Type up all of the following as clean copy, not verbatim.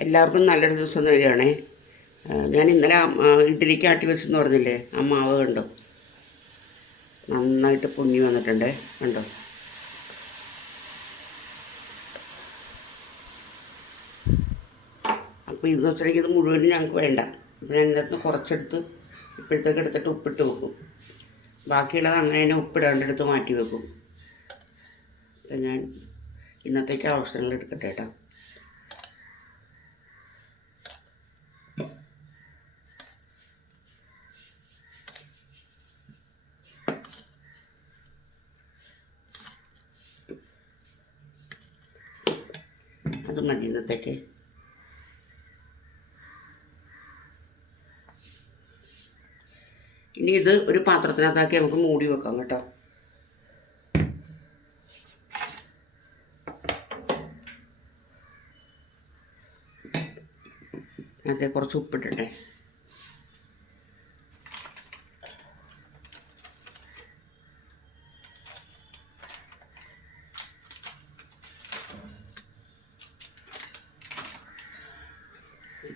എല്ലാവർക്കും നല്ലൊരു ദിവസം തരികയാണേ. ഞാൻ ഇന്നലെ ഇഡ്ഡലിക്ക് ആട്ടി വെച്ചെന്ന് പറഞ്ഞില്ലേ, ആ മാവ് കണ്ടോ, നന്നായിട്ട് പൊങ്ങി വന്നിട്ടുണ്ട് കണ്ടോ. അപ്പോൾ ഇതെന്ന് വെച്ചിട്ടുണ്ടെങ്കിൽ ഇത് മുഴുവനും ഞങ്ങൾക്ക് വേണ്ട. അപ്പോൾ ഞാൻ ഇതിനകത്ത് കുറച്ചെടുത്ത് ഇപ്പോഴത്തേക്ക് എടുത്തിട്ട് ഉപ്പിട്ട് വെക്കും. ബാക്കിയുള്ളത് അങ്ങനെ തന്നെ ഉപ്പിടാണ്ടെടുത്ത് മാറ്റി വെക്കും. അപ്പം ഞാൻ ഇന്നത്തേക്ക് ആവശ്യങ്ങൾ എടുക്കട്ടെ കേട്ടോ. അത് മതി ഇന്നത്തേക്ക്. ഇനി ഇത് ഒരു പാത്രത്തിനകത്താക്കി നമുക്ക് മൂടി വെക്കാം കേട്ടോ. അതിനകത്ത് കുറച്ച് ഉപ്പിട്ടിട്ടെ.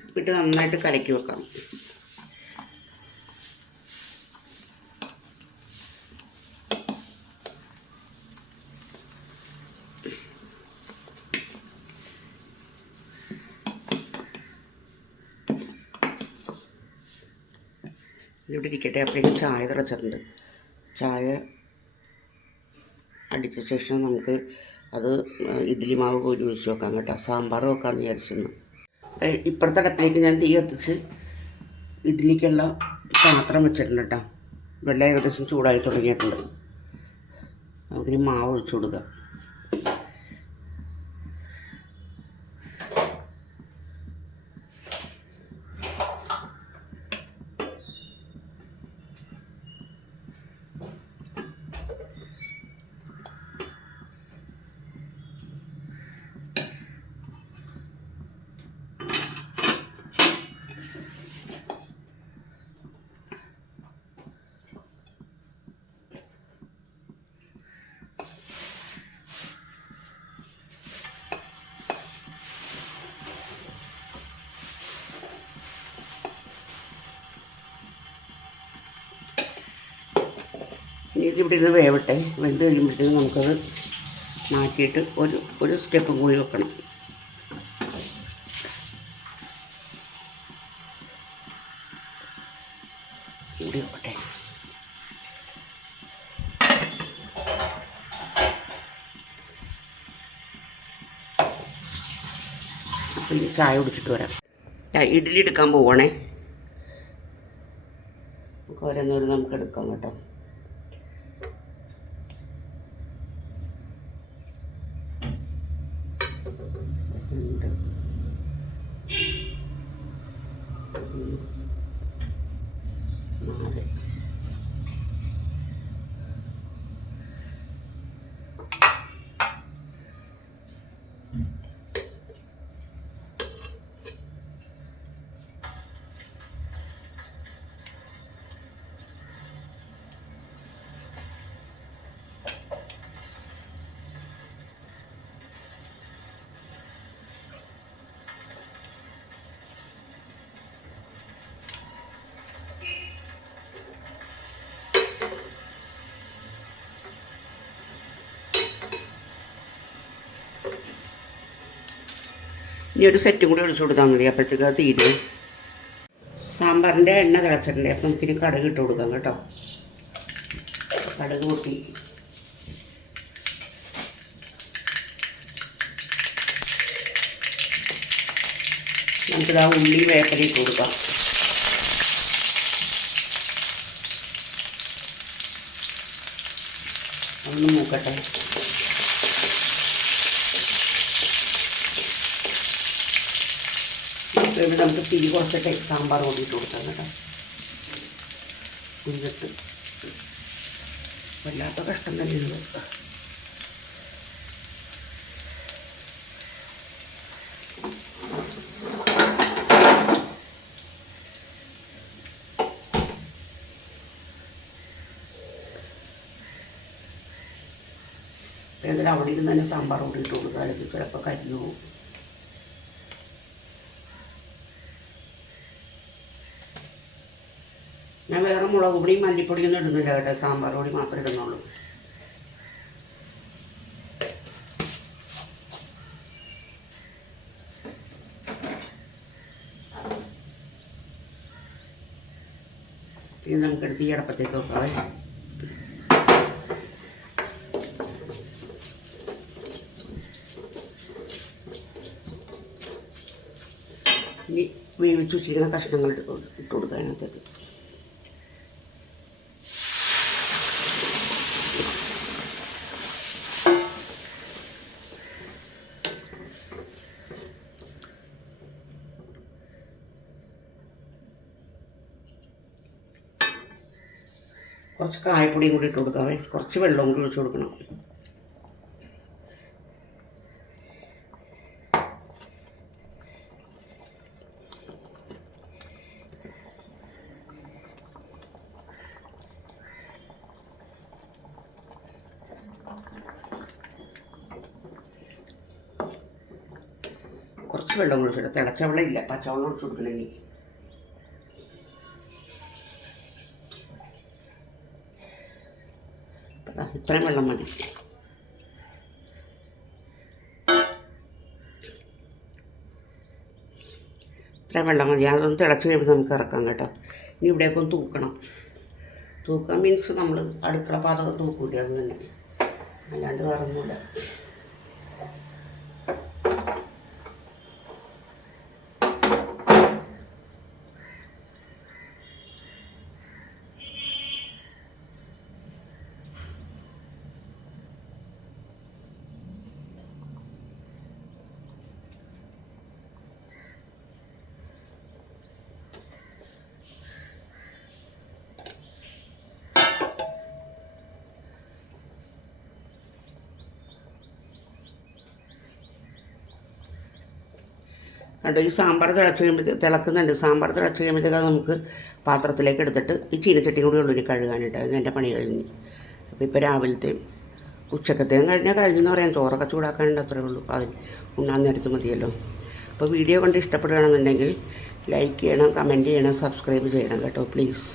ഉപ്പിട്ട് നന്നായിട്ട് കലക്കി വെക്കാം. ഇവിടെ ഇരിക്കട്ടെ. അപ്പോഴേക്കും ചായ തിളച്ചിട്ടുണ്ട്. ചായ അടിച്ച ശേഷം നമുക്ക് അത് ഇഡ്ഡലി മാവ് കോരി ഒഴിച്ച് വെക്കാം കേട്ടോ. സാമ്പാർ വെക്കാമെന്ന് വിചാരിച്ചിരുന്നു. ഇപ്പുറത്തെ അടുപ്പിലേക്ക് ഞാൻ തീ കത്തിച്ച് ഇഡ്ഡലിക്കുള്ള പാത്രം വെച്ചിട്ടുണ്ട് കേട്ടോ. വെള്ളം ഏകദേശം ചൂടായി തുടങ്ങിയിട്ടുണ്ട്. നമുക്കിനി മാവ് ഒഴിച്ചു കൊടുക്കാം. ഇനി ഇതിവിടെ ഇരുന്ന് വേവട്ടെ. വെന്ത് കഴിയുമ്പോഴത്തേക്കും നമുക്കത് മാറ്റിയിട്ട് ഒരു സ്റ്റെപ്പും കൂടി വെക്കണം. കൂടി വെക്കട്ടെ. അപ്പോൾ ഇനി ചായ കുടിച്ചിട്ട് വരാം. ഇഡ്ഡലി എടുക്കാൻ പോവുകയാണേ. നമുക്ക് ഓരോന്നോരം നമുക്ക് എടുക്കാം കേട്ടോ. ഇനി ഒരു സെറ്റും കൂടി ഒഴിച്ചു കൊടുത്താൽ മതി. അപ്പോഴത്തേക്ക് അത് തീരും. സാമ്പാറിൻ്റെ എണ്ണ തിളച്ചിട്ടുണ്ട്. അപ്പം നമുക്കിനി കടുക് ഇട്ട് കൊടുക്കാം കേട്ടോ. കടുക് പൊട്ടി നമുക്കിത് ആ ഉള്ളി വേപ്പല ഇട്ട് കൊടുക്കാം. അതൊന്ന് മൂക്കട്ടെ. ഇവിടെ നമുക്ക് തീ കുറച്ചിട്ട് സാമ്പാർ കൂടിയിട്ട് കൊടുക്കാം കേട്ടോ. ഇതിട്ട് വല്ലാത്ത കഷ്ടം തന്നെയുണ്ട്. എന്നിട്ട് അവിടെ ഇരുന്ന് തന്നെ സാമ്പാർ കൂടിയിട്ട് കൊടുക്കുക. അല്ലെങ്കിൽ ചിലപ്പോൾ കരിഞ്ഞു പോകും. ഞാൻ വേറെ മുളക് പൊടിയും മല്ലിപ്പൊടിയൊന്നും ഇടുന്നില്ല കേട്ടോ, സാമ്പാർ പൊടി മാത്രമേ ഇടുന്നുള്ളൂ. ഇനി നമുക്കെടുത്ത് ഈ അടപ്പത്തേക്ക് വെക്കാവേ. ഇനി വേവിച്ച് വെച്ചിരിക്കുന്ന കഷ്ണങ്ങൾ ഇട്ട് കൊടുക്കുക അതിനകത്തേക്ക്. കുറച്ച് കായപ്പൊടിയും കൂടി ഇട്ട് കൊടുക്കാവേ. കുറച്ച് വെള്ളവും കൂടി ഒഴിച്ച് കൊടുക്കണം. കുറച്ച് വെള്ളം കൂടി ഒഴിച്ചിട്ട്, തിളച്ച വെള്ളം ഇല്ല, പച്ചവെള്ളം ഒഴിച്ച് കൊടുക്കണമെങ്കിൽ. ഇത്രയും വെള്ളം മതി. ഇത്രയും വെള്ളം മതി. അതൊന്ന് തിളച്ച് കഴിയുമ്പോൾ നമുക്ക് ഇറക്കാം കേട്ടോ. ഇനി ഇവിടേക്ക് ഒന്ന് തൂക്കണം. തൂക്കാൻ മീൻസ് നമ്മൾ അടുക്കള പാചകം തൂക്കൂലേ, അത് തന്നെ, അല്ലാണ്ട് വേറൊന്നുമില്ല. കണ്ടോ, ഈ സാമ്പാർ തിളക്കുന്നുണ്ട്. സാമ്പാർ തിളച്ച് കഴിയുമ്പോഴത്തേക്ക് അത് നമുക്ക് പാത്രത്തിലേക്ക് എടുത്തിട്ട് ഈ ചീനച്ചട്ടിയും കൂടി ഉള്ളൂ ഇനി കഴുകാനായിട്ട്. അത് എൻ്റെ പണി കഴിഞ്ഞ്. അപ്പോൾ ഇപ്പോൾ രാവിലത്തെയും ഉച്ചക്കത്തെയും കഴിഞ്ഞെന്ന് പറയാം. ചോറൊക്കെ ചൂടാക്കാനുണ്ട്, അത്രേ ഉള്ളൂ. അതിന് ഉണ്ണാൻ നേരത്ത് മതിയല്ലോ. അപ്പോൾ വീഡിയോ കണ്ട് ഇഷ്ടപ്പെടുകയാണെന്നുണ്ടെങ്കിൽ ലൈക്ക് ചെയ്യണം, കമൻറ്റ് ചെയ്യണം, സബ്സ്ക്രൈബ് ചെയ്യണം കേട്ടോ, പ്ലീസ്.